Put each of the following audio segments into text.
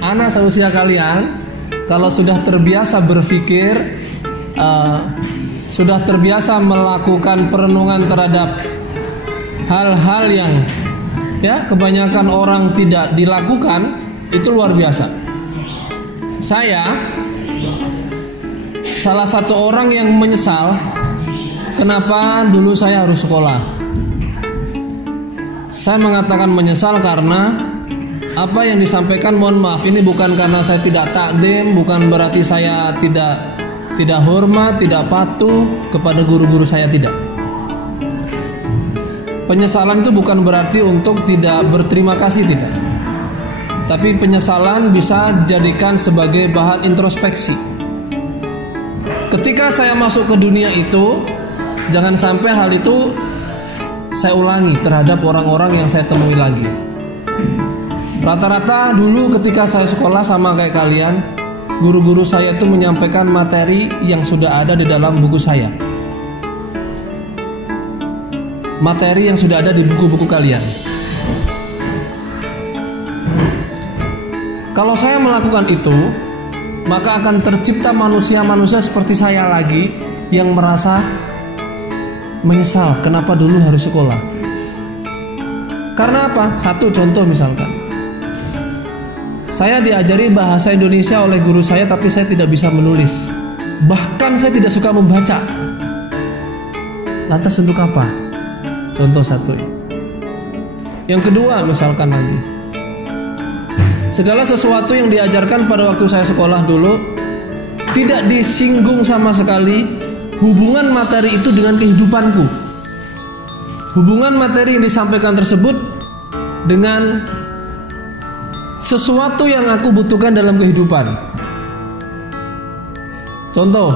anak seusia kalian kalau sudah terbiasa berpikir, sudah terbiasa melakukan perenungan terhadap hal-hal yang kebanyakan orang tidak dilakukan, itu luar biasa. Saya salah satu orang yang menyesal kenapa dulu saya harus sekolah. Saya mengatakan menyesal karena apa yang disampaikan, mohon maaf, ini bukan karena saya tidak takdim, bukan berarti saya tidak hormat, tidak patuh kepada guru-guru saya, tidak. Penyesalan itu bukan berarti untuk tidak berterima kasih, tidak. Tapi penyesalan bisa dijadikan sebagai bahan introspeksi. Ketika saya masuk ke dunia itu, jangan sampai hal itu saya ulangi terhadap orang-orang yang saya temui lagi. Rata-rata dulu ketika saya sekolah sama kayak kalian, guru-guru saya itu menyampaikan materi yang sudah ada di dalam buku saya, materi yang sudah ada di buku-buku kalian. Kalau saya melakukan itu, maka akan tercipta manusia-manusia seperti saya lagi yang merasa menyesal kenapa dulu harus sekolah. Karena apa? Satu contoh misalkan, saya diajari bahasa Indonesia oleh guru saya, tapi saya tidak bisa menulis. Bahkan saya tidak suka membaca. Lantas untuk apa? Contoh satu. Yang kedua misalkan lagi, segala sesuatu yang diajarkan pada waktu saya sekolah dulu tidak disinggung sama sekali hubungan materi itu dengan kehidupanku. Hubungan materi yang disampaikan tersebut dengan sesuatu yang aku butuhkan dalam kehidupan. Contoh,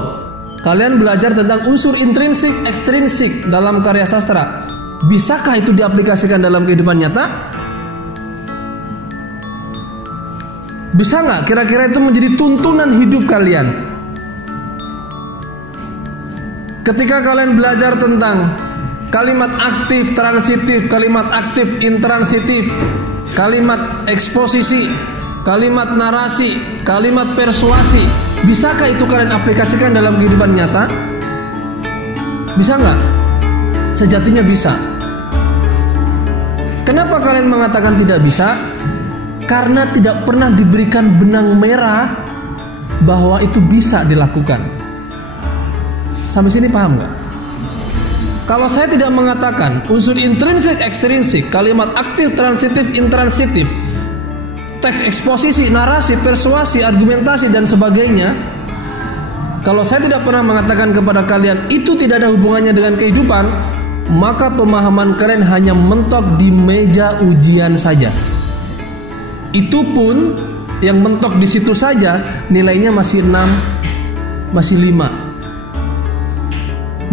kalian belajar tentang unsur intrinsik, ekstrinsik dalam karya sastra. Bisakah itu diaplikasikan dalam kehidupan nyata? Bisa nggak kira-kira itu menjadi tuntunan hidup kalian? Ketika kalian belajar tentang kalimat aktif, transitif, kalimat aktif, intransitif, kalimat eksposisi, kalimat narasi, kalimat persuasi, bisakah itu kalian aplikasikan dalam kehidupan nyata? Bisa nggak? Sejatinya bisa. Kenapa kalian mengatakan tidak bisa? Karena tidak pernah diberikan benang merah bahwa itu bisa dilakukan. Sampai sini paham nggak? Kalau saya tidak mengatakan unsur intrinsik, ekstrinsik, kalimat aktif, transitif, intransitif, teks eksposisi, narasi, persuasi, argumentasi dan sebagainya, kalau saya tidak pernah mengatakan kepada kalian itu tidak ada hubungannya dengan kehidupan, maka pemahaman kalian hanya mentok di meja ujian saja. Itu pun yang mentok di situ saja nilainya masih 6, masih 5.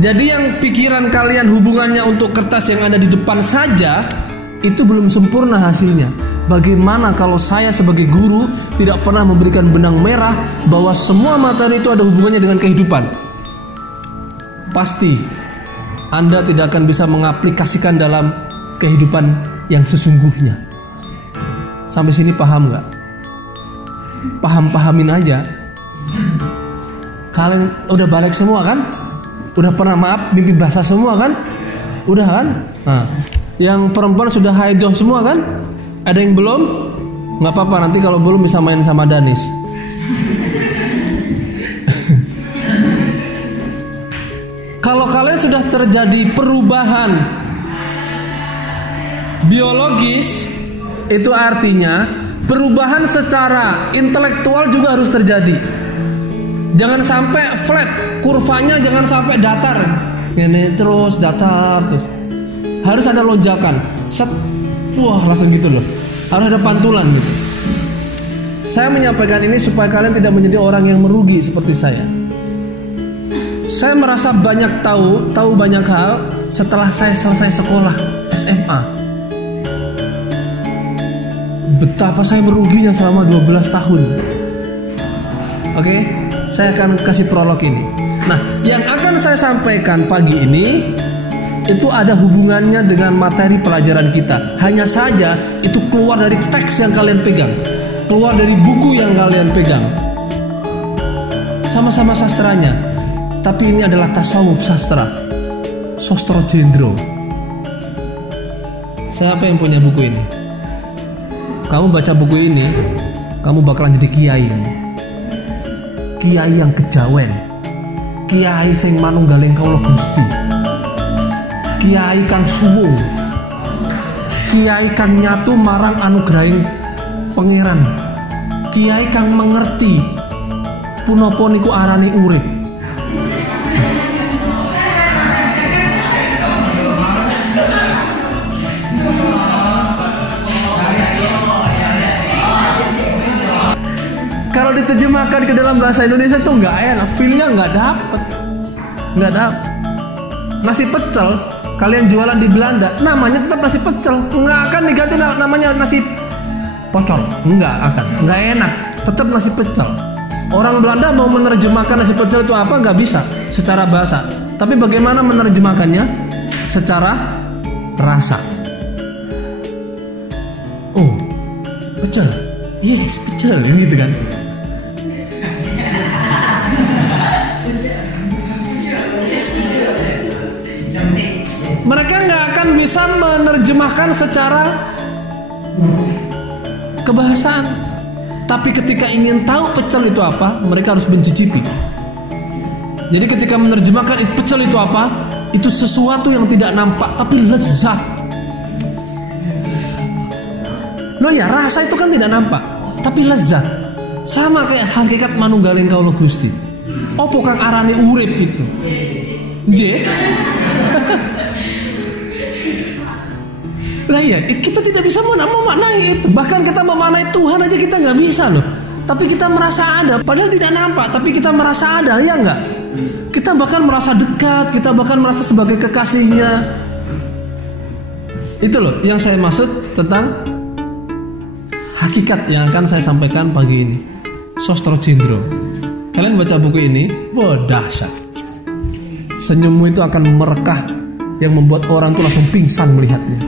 Jadi yang pikiran kalian hubungannya untuk kertas yang ada di depan saja, itu belum sempurna hasilnya. Bagaimana kalau saya sebagai guru tidak pernah memberikan benang merah bahwa semua materi itu ada hubungannya dengan kehidupan? Pasti Anda tidak akan bisa mengaplikasikan dalam kehidupan yang sesungguhnya. Sampai sini paham gak? Paham-pahamin aja. Kalian udah balik semua kan? Udah pernah mimpi basah semua kan? Udah kan? Nah, yang perempuan sudah haidah semua kan? Ada yang belum? Gak apa-apa, nanti kalau belum bisa main sama Danis. Kalau kalian sudah terjadi perubahan biologis, itu artinya perubahan secara intelektual juga harus terjadi. Jangan sampai flat, kurvanya jangan sampai datar. Ini terus datar terus. Harus ada lonjakan. Set, wah langsung gitu loh. Harus ada pantulan gitu. Saya menyampaikan ini supaya kalian tidak menjadi orang yang merugi seperti saya. Saya merasa banyak tahu banyak hal setelah saya selesai sekolah SMA. Betapa saya meruginya selama 12 tahun. Oke? Saya akan kasih prolog ini. Nah, yang akan saya sampaikan pagi ini itu ada hubungannya dengan materi pelajaran kita. Hanya saja itu keluar dari teks yang kalian pegang. keluar dari buku yang kalian pegang. Sama-sama sastranya, tapi ini adalah tasawuf sastra, Sostro Jendro. Siapa yang punya buku ini? Kamu baca buku ini, kamu bakalan jadi kiai kan? Kiai yang kejawen, kiai sing manunggaling kawula Gusti, kiai kang suwung, kiai kang nyatu marang anugrahing pangeran, kiai kang mengerti punapa niku arane urip. Kalau diterjemahkan ke dalam bahasa Indonesia tuh nggak enak, feelnya nggak dapet. Nasi pecel, kalian jualan di Belanda, namanya tetap nasi pecel, nggak akan diganti namanya nasi pocong, nggak enak, tetap nasi pecel. Orang Belanda mau menerjemahkan nasi pecel itu apa nggak bisa secara bahasa, tapi bagaimana menerjemahkannya secara rasa. Oh, pecel, yes pecel, gitu kan. Mereka nggak akan bisa menerjemahkan secara kebahasaan, tapi ketika ingin tahu pecel itu apa, mereka harus mencicipi. Jadi ketika menerjemahkan pecel itu apa, itu sesuatu yang tidak nampak tapi lezat. Loh ya, rasa itu kan tidak nampak tapi lezat. Sama kayak hakikat manunggaling kawula Gusti. Opo kang arane urip itu? J. Nah iya, kita tidak bisa memaknai itu. Bahkan kita memaknai Tuhan aja kita nggak bisa loh. Tapi kita merasa ada, padahal tidak nampak. Tapi kita merasa ada, ya nggak? Kita bahkan merasa dekat, kita bahkan merasa sebagai kekasihnya. Itu loh yang saya maksud tentang hakikat yang akan saya sampaikan pagi ini. Sostro Jendro. Kalian baca buku ini, wah dahsyat. Senyummu itu akan merekah yang membuat orang tuh langsung pingsan melihatnya.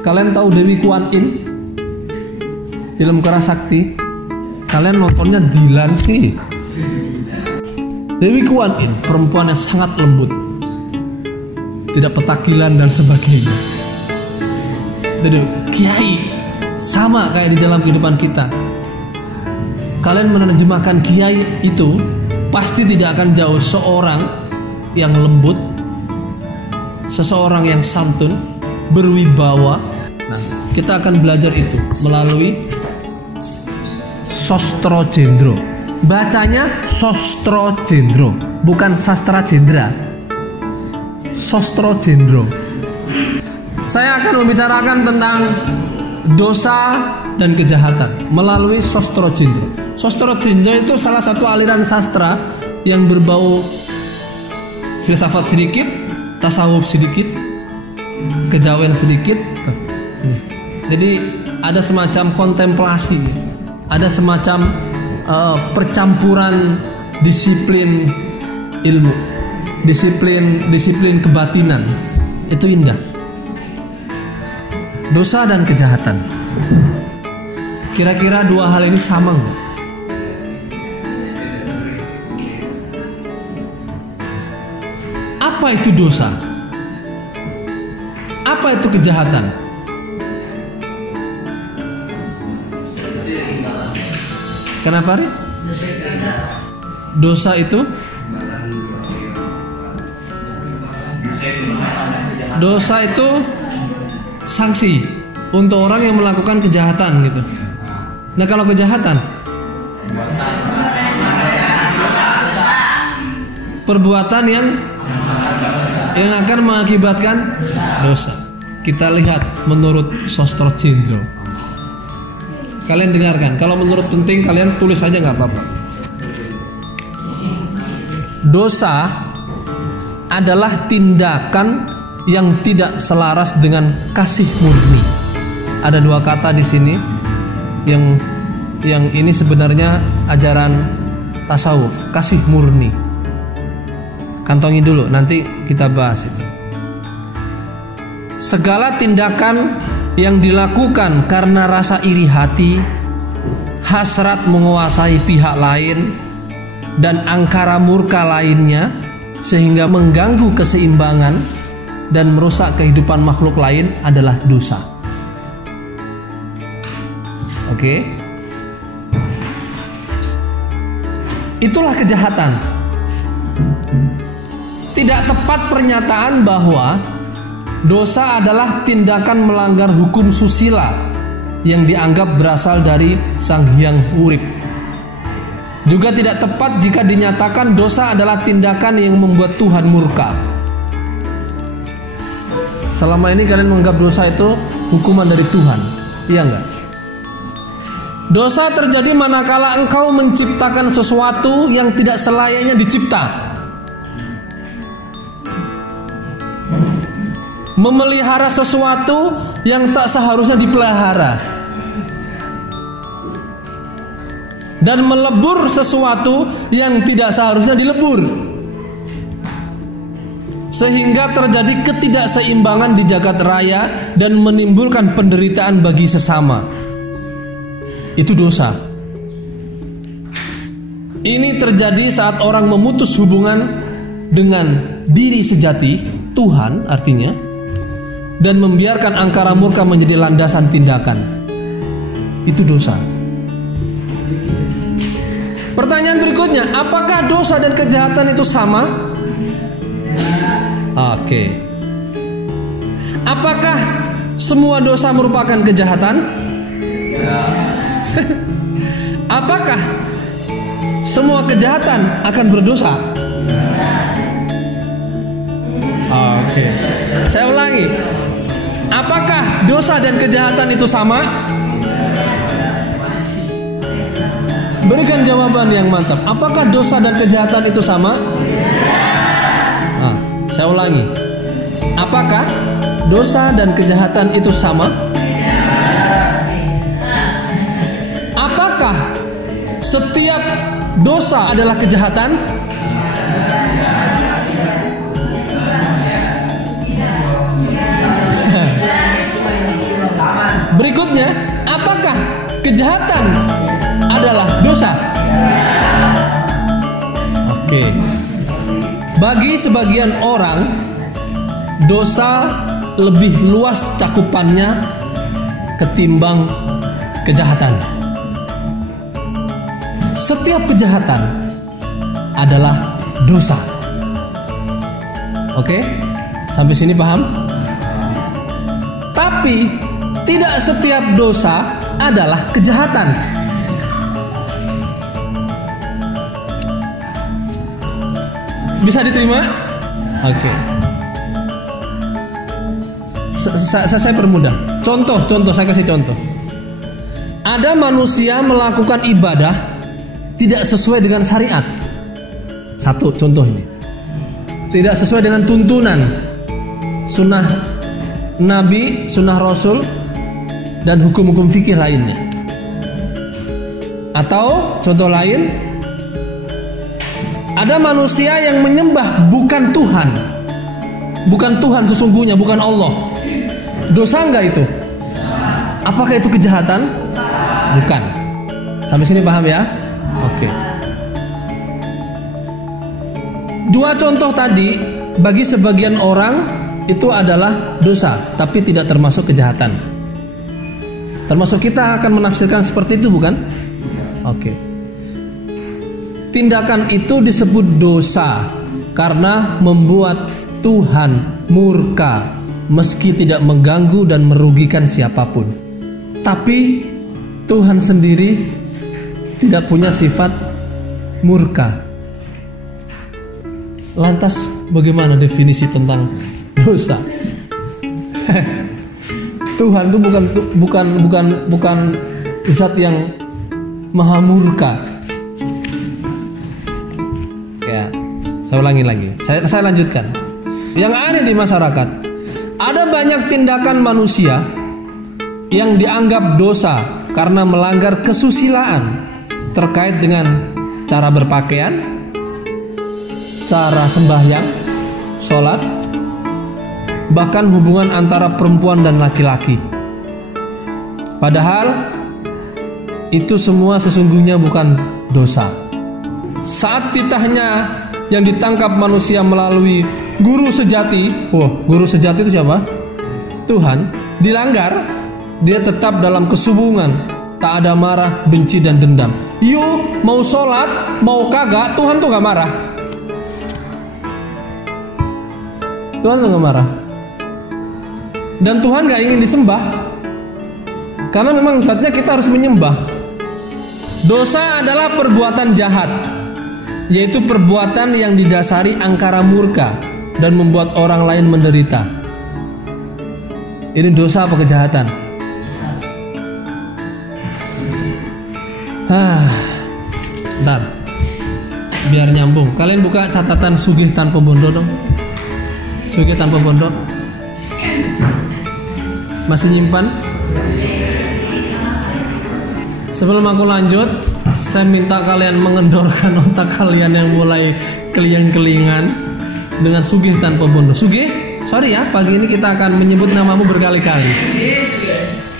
Kalian tahu Dewi Kuan Yin di Lemkara Sakti? Kalian nontonnya Dilan sih. Dewi Kuan Yin perempuan yang sangat lembut, tidak petakilan dan sebagainya. Jadi kiai sama kayak di dalam kehidupan kita. Kalian menerjemahkan kiai itu pasti tidak akan jauh seorang yang lembut, seseorang yang santun, berwibawa. Nah, kita akan belajar itu melalui Sostro Jendro. Bacanya Sostro Jendro, bukan Sastra Jendra. Sostro Jendro. Saya akan membicarakan tentang dosa dan kejahatan melalui Sostro Jendro. Sostro Jendro itu salah satu aliran sastra yang berbau filsafat sedikit, tasawuf sedikit, kejawen sedikit. Jadi ada semacam kontemplasi, ada semacam percampuran disiplin ilmu, disiplin kebatinan. Itu indah. Dosa dan kejahatan. Kira-kira dua hal ini sama nggak? Apa itu dosa? Apa itu kejahatan? Kenapa, Ri? Dosa itu sanksi untuk orang yang melakukan kejahatan gitu. Nah, kalau kejahatan perbuatan yang akan mengakibatkan dosa. Kita lihat menurut Sostro Jendro. Kalian dengarkan. Kalau menurut penting kalian tulis aja nggak apa-apa. Dosa adalah tindakan yang tidak selaras dengan kasih murni. Ada dua kata di sini yang ini sebenarnya ajaran tasawuf, kasih murni. Kantongi dulu, nanti kita bahas itu. Segala tindakan yang dilakukan karena rasa iri hati, hasrat menguasai pihak lain, dan angkara murka lainnya, sehingga mengganggu keseimbangan dan merusak kehidupan makhluk lain adalah dosa. Oke? Itulah kejahatan. Tidak tepat pernyataan bahwa dosa adalah tindakan melanggar hukum susila yang dianggap berasal dari Sang Hyang Urip. Juga tidak tepat jika dinyatakan dosa adalah tindakan yang membuat Tuhan murka. Selama ini kalian menganggap dosa itu hukuman dari Tuhan, iya enggak? Dosa terjadi manakala engkau menciptakan sesuatu yang tidak selayaknya dicipta, memelihara sesuatu yang tak seharusnya dipelihara, dan melebur sesuatu yang tidak seharusnya dilebur, sehingga terjadi ketidakseimbangan di jagat raya dan menimbulkan penderitaan bagi sesama. Itu dosa. Ini terjadi saat orang memutus hubungan dengan diri sejati, Tuhan artinya, dan membiarkan angkara murka menjadi landasan tindakan. Itu dosa. Pertanyaan berikutnya, apakah dosa dan kejahatan itu sama? Oke. Apakah semua dosa merupakan kejahatan? Apakah semua kejahatan akan berdosa? Oke. Saya ulangi. Apakah dosa dan kejahatan itu sama? Berikan jawaban yang mantap. Apakah dosa dan kejahatan itu sama? Saya ulangi. Apakah dosa dan kejahatan itu sama? Apakah setiap dosa adalah kejahatan? Berikutnya, apakah kejahatan adalah dosa? Oke. Bagi sebagian orang, dosa lebih luas cakupannya ketimbang kejahatan. Setiap kejahatan adalah dosa. Oke? Sampai sini paham? Tapi tidak setiap dosa adalah kejahatan. Bisa diterima? Oke. Saya permudah. Contoh, saya kasih contoh. Ada manusia melakukan ibadah tidak sesuai dengan syariat. Satu contoh ini. Tidak sesuai dengan tuntunan sunnah Nabi, sunnah Rasul, dan hukum-hukum fikih lainnya. Atau contoh lain, ada manusia yang menyembah bukan Tuhan, bukan Tuhan sesungguhnya, bukan Allah. Dosa enggak itu? Apakah itu kejahatan? Bukan. Sampai sini paham ya? Oke. Dua contoh tadi bagi sebagian orang itu adalah dosa, tapi tidak termasuk kejahatan. Termasuk kita akan menafsirkan seperti itu, bukan? Oke. Tindakan itu disebut dosa karena membuat Tuhan murka meski tidak mengganggu dan merugikan siapapun. Tapi Tuhan sendiri tidak punya sifat murka. Lantas bagaimana definisi tentang dosa? Tuhan itu bukan zat yang maha murka. Ya, saya ulangi lagi. Saya lanjutkan. Yang ada di masyarakat, ada banyak tindakan manusia yang dianggap dosa karena melanggar kesusilaan terkait dengan cara berpakaian, cara sembahyang, sholat, bahkan hubungan antara perempuan dan laki-laki. Padahal itu semua sesungguhnya bukan dosa. Saat titahnya yang ditangkap manusia melalui guru sejati, guru sejati itu siapa? Tuhan, dilanggar, dia tetap dalam kesubungan, tak ada marah, benci dan dendam. Mau sholat, mau kagak, Tuhan tuh gak marah. Tuhan tuh gak marah. Dan Tuhan gak ingin disembah, karena memang saatnya kita harus menyembah. Dosa adalah perbuatan jahat, yaitu perbuatan yang didasari angkara murka dan membuat orang lain menderita. Ini dosa apa kejahatan? Bentar, biar nyambung. Kalian buka catatan Sugih Tanpa Bondo dong. Sugih Tanpa Bondo. Masih nyimpan? Sebelum aku lanjut, saya minta kalian mengendorkan otak kalian yang mulai kelingan-kelingan dengan Sugih Tanpa Bondo. Sugih, sorry ya, pagi ini kita akan menyebut namamu berkali-kali.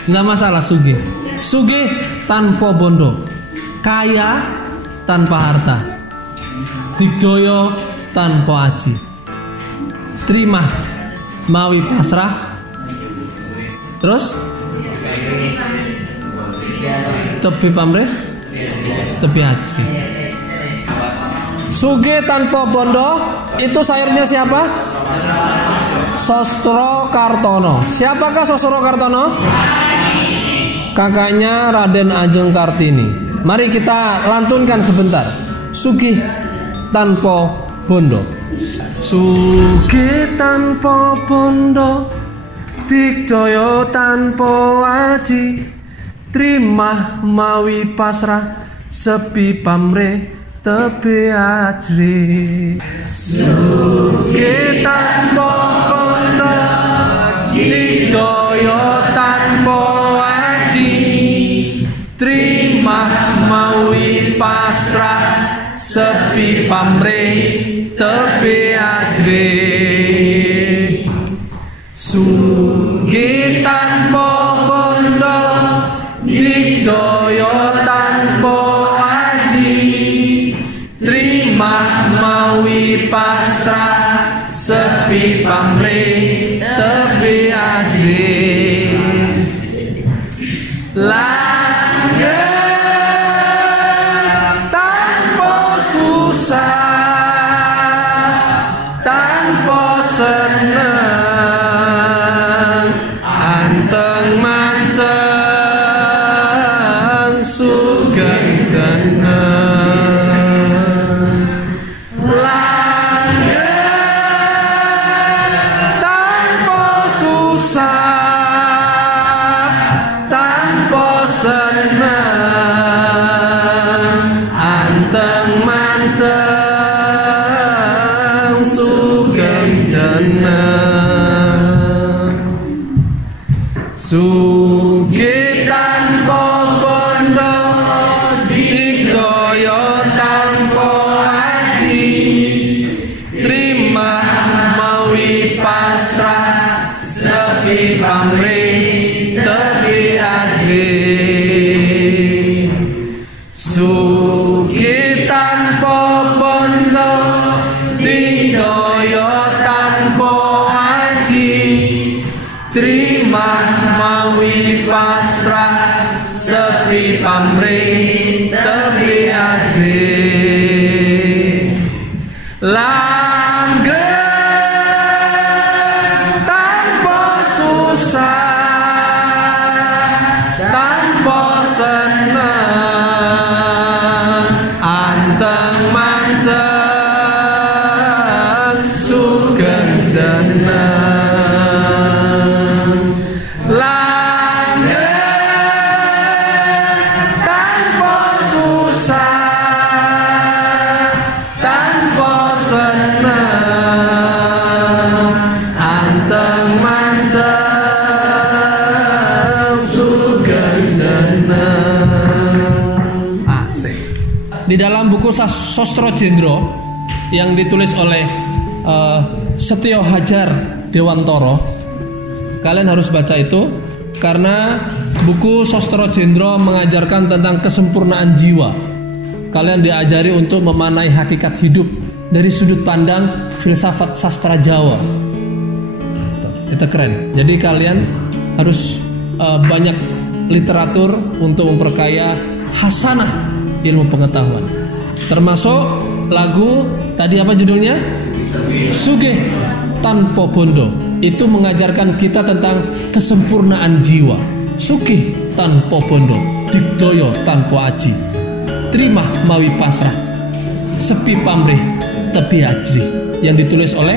Nggak masalah, Sugih. Sugih Tanpa Bondo, kaya tanpa harta, digdoyo tanpa aji, terima mawi pasrah, terus tepi pamrih, tepi aji. Sugih Tanpa Bondo itu sayurnya siapa? Sosro Kartono. Siapakah Sosro Kartono? Kakaknya Raden Ajeng Kartini. Mari kita lantunkan sebentar. Sugih Tanpa Bondo. Sugih tanpa bondo, digdaya tanpa aji, trimah mawi pasrah, sepi pamrih tebi ajri. Sugih tanpa bondo, digdaya tanpa aji, trimah mawi pasrah, sepi pamrih tebi ajri. Sugih tanpa bondo, digdaya tanpa aji, trimah mawi pasrah, sepi pamrih tebi ajri. Langgeng tanpa susah, tanpa seneng, anteng manteng sugeng jeneng. Langgeng tanpa susah, tanpa seneng, anteng manteng sugeng jeneng. Sugih tanpa bondo, digdaya tanpa aji, trimah mawi pasrah, sepi pamrih tebi ajri. Sugih tanpa bondo, digdaya tanpa aji, trimah mawi pasrah, sepi pamrih tebi ajri. Langgeng tanpa susah, tanpa seneng, anteng manteng sugeng jeneng. Langgeng tanpa susah, tanpa seneng, anteng manteng sugeng jeneng. Asik. Di dalam buku Sostro Jendro yang ditulis oleh Setyo Hadjar Dewantoro, kalian harus baca itu karena buku Sosro Jendro mengajarkan tentang kesempurnaan jiwa. Kalian diajari untuk memanai hakikat hidup dari sudut pandang filsafat sastra Jawa. Itu keren. Jadi kalian harus banyak literatur untuk memperkaya hasanah ilmu pengetahuan. Termasuk lagu tadi apa judulnya? Sugih Tanpa Bondo. Itu mengajarkan kita tentang kesempurnaan jiwa. Sugih tanpa bondo, digdaya tanpa aji, trimah mawi pasrah, sepi pamrih tebi ajri, yang ditulis oleh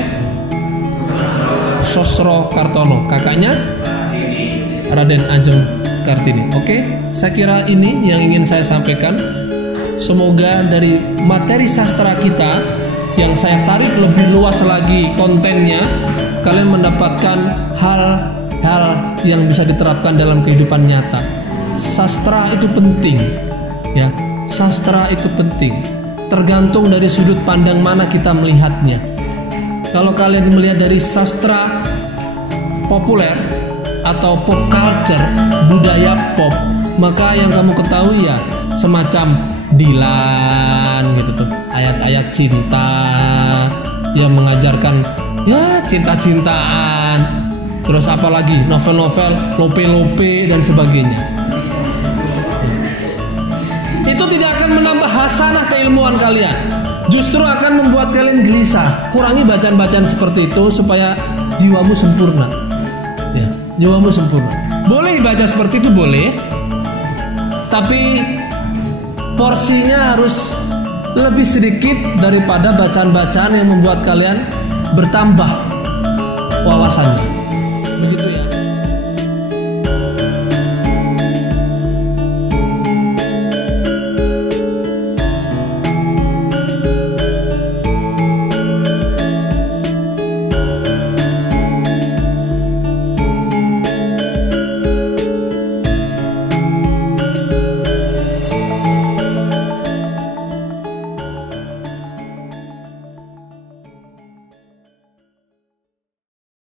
Sosro Kartono, kakaknya Raden Ajeng Kartini. Oke, saya kira ini yang ingin saya sampaikan. Semoga dari materi sastra kita yang saya tarik lebih luas lagi kontennya, kalian mendapatkan hal yang bisa diterapkan dalam kehidupan nyata. Sastra itu penting, ya. Sastra itu penting. Tergantung dari sudut pandang mana kita melihatnya. Kalau kalian melihat dari sastra populer atau pop culture, budaya pop, maka yang kamu ketahui ya semacam Dilan gitu tuh, ayat-ayat cinta yang mengajarkan ya cinta-cintaan. Terus apalagi novel-novel lope-lope dan sebagainya. Itu tidak akan menambah hasanah keilmuan kalian, justru akan membuat kalian gelisah. Kurangi bacaan-bacaan seperti itu supaya jiwamu sempurna. Ya, jiwamu sempurna. Boleh baca seperti itu, boleh, tapi porsinya harus lebih sedikit daripada bacaan-bacaan yang membuat kalian bertambah wawasannya. Begitu ya.